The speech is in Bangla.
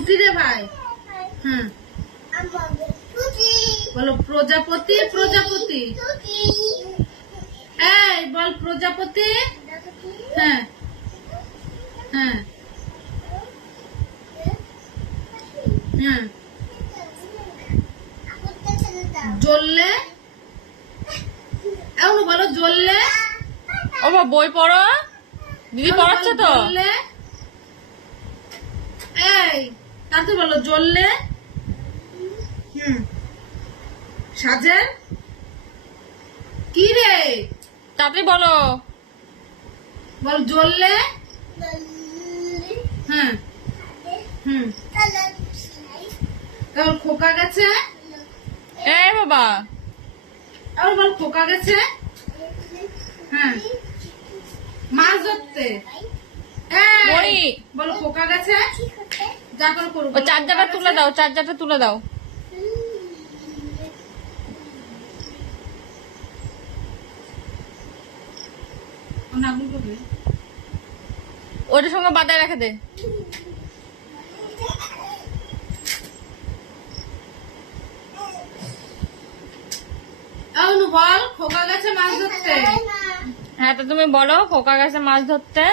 ছুটি রে ভাই। হ্যাঁ বলো প্রজাপতি প্রজাপতি। এই বল প্রজাপতি। হ্যাঁ হ্যাঁ হ্যাঁ জ্বললে এমন বলো জ্বললে। ও বাবা বই পড়ো, দিদি পড়াচ্ছে তো। জ্বললে এই তাতে বলো জ্বললে। সাজে কি রে তাড়াতাড়ি বলো। বল জ্বললে। হ্যাঁ তারপর খোকা গেছে। এই বাবা তারপর বল খোকা গেছে। হ্যাঁ মাছ ধরতে। বড়ি। বলো খোকা গেছে। যা করে করো। ও চার্জারটা তুলে দাও, চার্জারটা তুলে দাও। ওটার সঙ্গে বাদায় রেখে দে। বল খোকা গেছে মাছ ধরতে। হ্যাঁ তো তুমি বলো খোকা গেছে মাছ ধরতে।